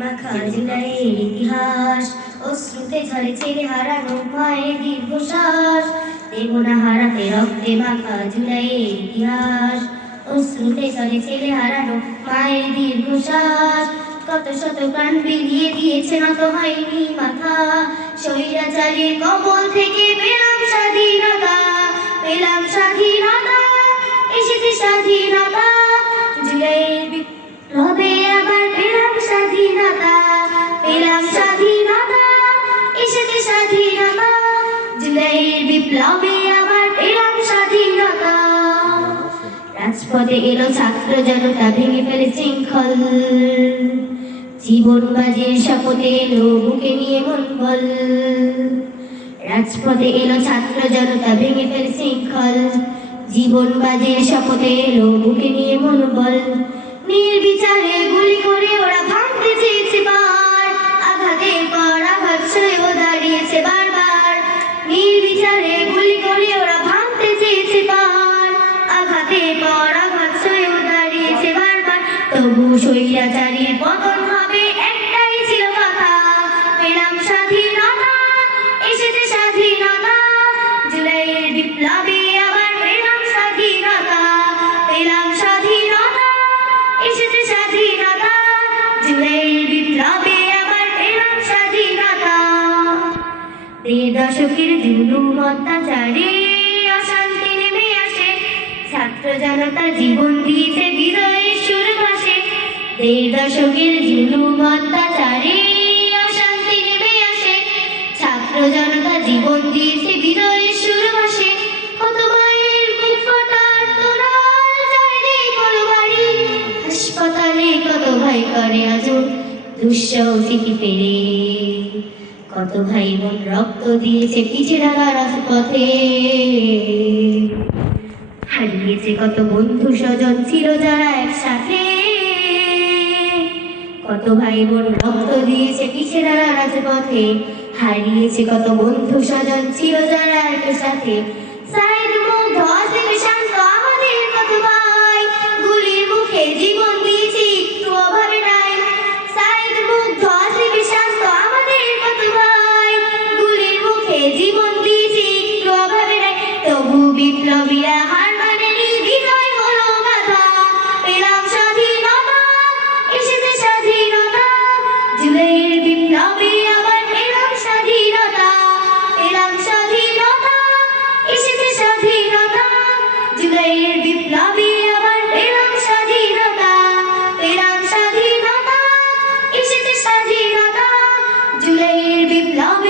মাখা জুলাইয়ের ইতিহাস, অশ্রুতে ঝরে ছেলে হারানো মায়ের দীর্ঘশ্বাস। দেব না হারাতে রক্তে মাখা জুলাইয়ের ইতিহাস, অশ্রুতে ঝরে ছেলে হারানো মায়ের দীর্ঘশ্বাস। কত শত প্রাণ বিলিয়ে দিয়েছে নত হয়নি মাথা, স্বৈরাচারের কবল থেকে পেলাম স্বাধীনতা, পেলাম স্বাধীনতা, এসেছে স্বাধীনতা। জুলাইয়ের বিপ্লবে আবার পেলাম স্বাধীনতা, পেলাম স্বাধীনতা, এসেছে স্বাধীনতা। জুলাইয়ের বিপ্লবে আবার পেলাম স্বাধীনতা। রাজপথে এলো ছাত্র জনতা, ভেঙে ফেলে শৃঙ্খল, জীবন বাজির শপথে এলো বুকে নিয়ে মন বল। রাজপথে এলো ছাত্র জনতা, ভেঙে ফেলে শৃঙ্খল, জীবন বাজির শপথে এলো বুকে নিয়ে মন বল। নির্বিচারে গুলি করে ওরা ভাঙতে চেয়েছে বার, আঘাতের পর আঘাত সয়েও দাঁড়িয়েছে বারবার। নির্বিচারে গুলি করে ওরা ভাঙতে চেয়েছে বার, আঘাতের পর আঘাত সয়েও দাঁড়িয়েছে বারবার। তবু স্বৈরাচারীর পতন হবে একটাই ছিল কথা, পেলাম স্বাধীনতা, এসেছে স্বাধীনতা। জুলাইয়ের বিপ্লবে আবার পেলাম স্বাধীনতা, পেলাম স্বাধীনতা, এসেছে স্বাধীনতা। জুলাইয়ের বিপ্লবে আবার পেলাম স্বাধীনতা। ১.৫ দশকের জুলুম অত্যাচারে অশান্তি নেমে আসে, ছাত্র জনতা জীবন দিয়েছে বিজয়ের সুর ভাসে। ১.৫ দশকের জুলুম অত্যাচারে অশান্তি নেমে আসে, ছাত্র জনতা জীবন দিয়েছে বিজয়ের সুর ভাসে। কত মায়ের বুক ফাটা আর্তনাদ, চারিদিক হলো বাড়ি, হাসপাতালে কত ভাই করে আজও দুঃসহ স্মৃতি ফেরে। কত ভাই বোন রক্ত দিয়েছে পিছে ঢালা রাজপথে, হারিয়েছে কত বন্ধু স্বজন ছিল যারা একসাথে। কত ভাই বোন রক্ত দিয়েছে পিছে ঢালা রাজপথে, হারিয়েছে কত বন্ধু স্বজন ছিল যারা একসাথে। সাইদ মুগ্ধ আসিফ শান্ত আমাদের কত ভাই, গুলির মুখে জীবন দিয়েছে একটু অভাবে নাই। সাইদ মুগ্ধ আসিফ শান্ত আমাদের কত ভাই, গুলির মুখে জীবন দিয়েছে একটু অভাবে নাই। তবু বিপ্লবীরা হার মানেনি, বিজয় হলো গাথা, পেলাম স্বাধীনতা, এসেছে স্বাধীনতা। জুলাইয়ের বিপ্লবে আবার পেলাম স্বাধীনতা, পেলাম স্বাধীনতা, এসেছে স্বাধীনতা। জুলাইয়ের বিপ্লবে আবার পেলাম স্বাধীনতা, পেলাম স্বাধীনতা, এসেছে স্বাধীনতা। জুলাইয়ের বিপ্লবে